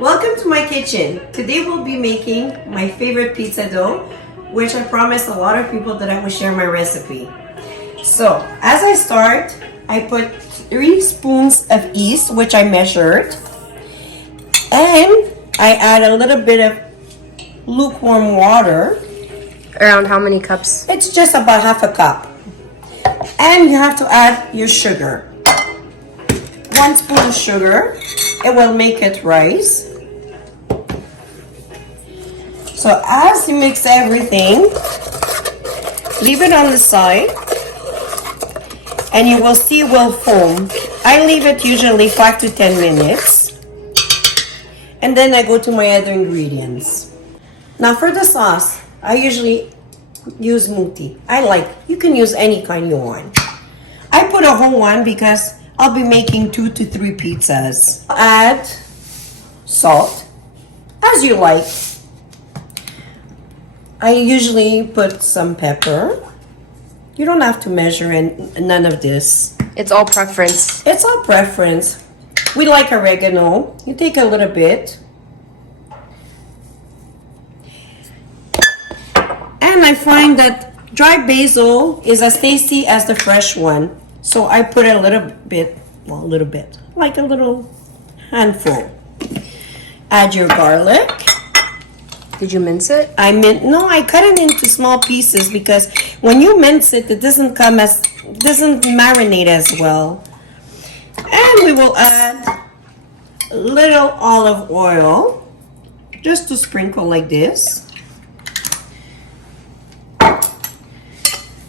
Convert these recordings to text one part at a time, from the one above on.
Welcome to my kitchen. Today we'll be making my favorite pizza dough, which I promised a lot of people that I would share my recipe. So, as I start, I put 3 spoons of yeast, which I measured, and I add a little bit of lukewarm water. Around how many cups? It's just about half a cup. And you have to add your sugar. 1 spoon of sugar. It will make it rise. So as you mix everything, leave it on the side and you will see it will foam. I leave it usually 5 to 10 minutes and then I go to my other ingredients. Now for the sauce, I usually use muti. You can use any kind you want. I put a whole one because I'll be making 2 to 3 pizzas. Add salt as you like. I usually put some pepper. You don't have to measure none of this. It's all preference. It's all preference. We like oregano. You take a little bit. And I find that dry basil is as tasty as the fresh one. So I put a little bit, like a little handful. Add your garlic. Did you mince it? No, I cut it into small pieces because when you mince it, it doesn't marinate as well. And we will add a little olive oil, just to sprinkle like this.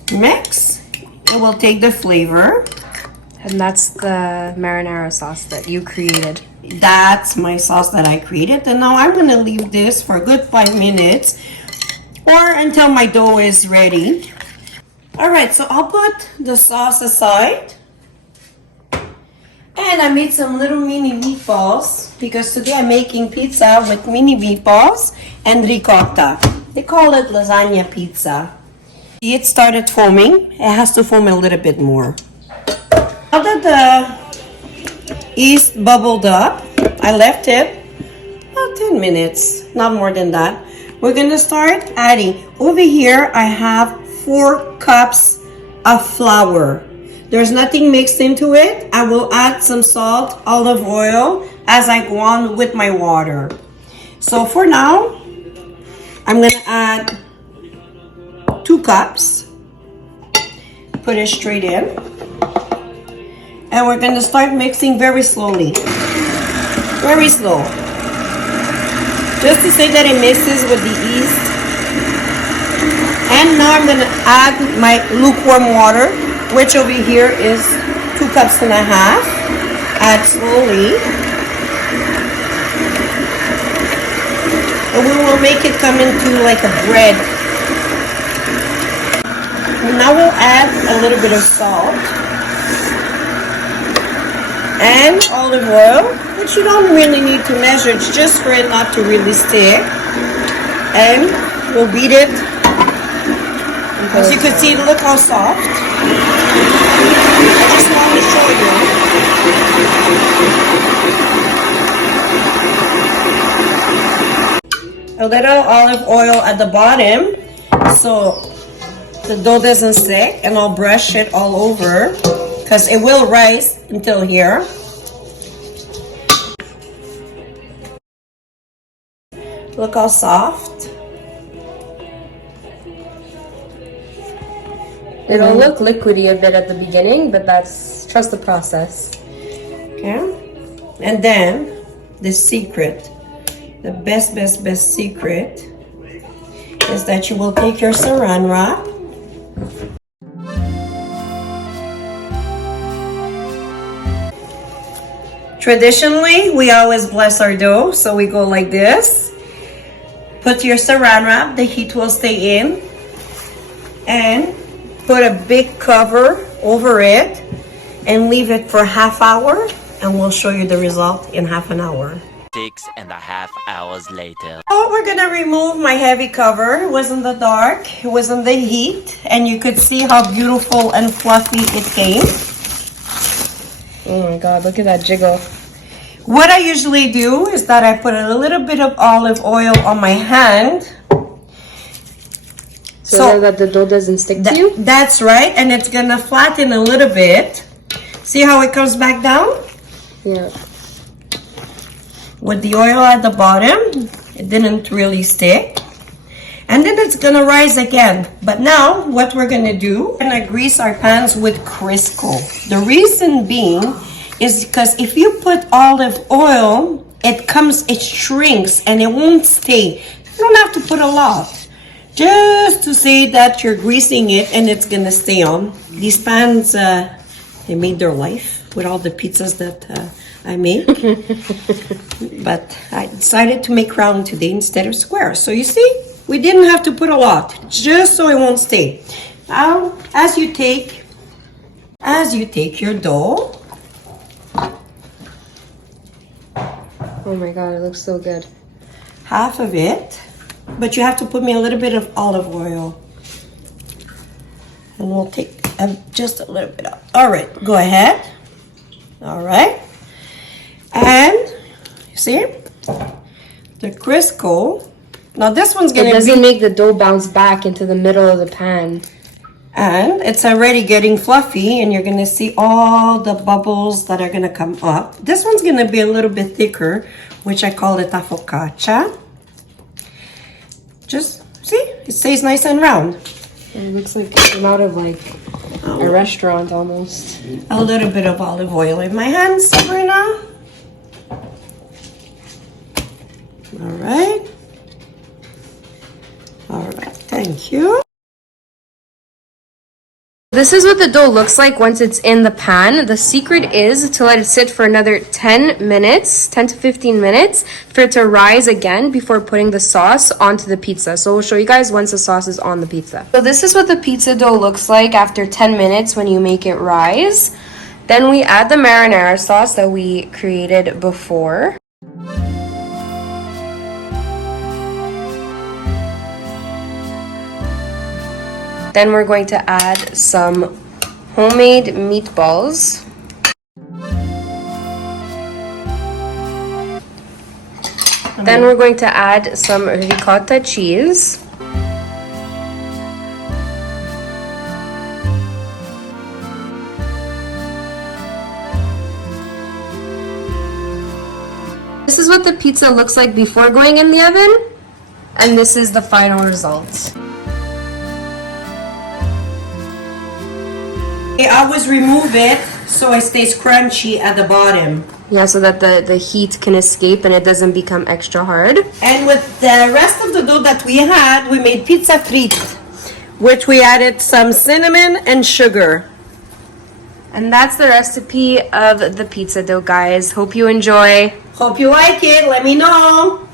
Mix. It will take the flavor. And that's the marinara sauce that you created. That's my sauce that I created. And now I'm going to leave this for a good 5 minutes or until my dough is ready. Alright, so I'll put the sauce aside. And I made some little mini meatballs because today I'm making pizza with mini meatballs and ricotta. They call it lasagna pizza. It started foaming. It has to foam a little bit more. Now that the yeast bubbled up, I left it about 10 minutes, not more than that. We're gonna start adding. Over here, I have 4 cups of flour. There's nothing mixed into it. I will add some salt, olive oil as I go on with my water. So for now, I'm gonna add 2 cups. Put it straight in. And we're going to start mixing very slowly. Very slow. Just to say that it mixes with the yeast. And now I'm going to add my lukewarm water, which over here is 2 cups and a half. Add slowly. And we will make it come into like a bread. And now we'll add a little bit of salt. And olive oil, which you don't really need to measure. It's just for it not to really stick. And we'll beat it. As you can see, look how soft. I just want to show you. A little olive oil at the bottom, so the dough doesn't stick, and I'll brush it all over. Because it will rise until here. Look how soft. It'll look liquidy a bit at the beginning, but trust the process. Okay. And then the secret, the best secret is that you will take your saran wrap. Traditionally, we always bless our dough, so we go like this. Put your saran wrap, the heat will stay in. And put a big cover over it and leave it for half hour, and we'll show you the result in half an hour. 6.5 hours later. Oh, we're gonna remove my heavy cover. It was in the dark, it was in the heat, and you could see how beautiful and fluffy it came. Oh my god, look at that jiggle. What I usually do is that I put a little bit of olive oil on my hand. So that the dough doesn't stick to you? That's right, and it's gonna flatten a little bit. See how it comes back down? Yeah. With the oil at the bottom, it didn't really stick. And then it's gonna rise again. But now, what we're gonna do, we're gonna grease our pans with Crisco. The reason being is because if you put olive oil, it shrinks and it won't stay. You don't have to put a lot. Just to say that you're greasing it and it's gonna stay on. These pans, they made their life with all the pizzas that I make. But I decided to make round today instead of square. So you see, we didn't have to put a lot, just so it won't stay. Now, as you take your dough. Oh my god, it looks so good. Half of it, but you have to put me a little bit of olive oil. And we'll take just a little bit out. All right, go ahead. All right. And, you see, the Crisco. Now this one's gonna It doesn't make the dough bounce back into the middle of the pan. And it's already getting fluffy, and you're gonna see all the bubbles that are gonna come up. This one's gonna be a little bit thicker, which I call it a focaccia. Just see, it stays nice and round. It looks like it came out of like a restaurant almost. A little bit of olive oil in my hands, Sabrina. All right. All right, thank you. This is what the dough looks like once it's in the pan. The secret is to let it sit for another 10 minutes, 10 to 15 minutes, for it to rise again before putting the sauce onto the pizza. So we'll show you guys once the sauce is on the pizza. So this is what the pizza dough looks like after 10 minutes when you make it rise. Then we add the marinara sauce that we created before. Then we're going to add some homemade meatballs. Then we're going to add some ricotta cheese. This is what the pizza looks like before going in the oven, and this is the final result. I always remove it so it stays crunchy at the bottom. Yeah, so that the heat can escape and it doesn't become extra hard. And with the rest of the dough that we had, we made pizza fritte, which we added some cinnamon and sugar. And that's the recipe of the pizza dough, guys. Hope you enjoy. Hope you like it. Let me know.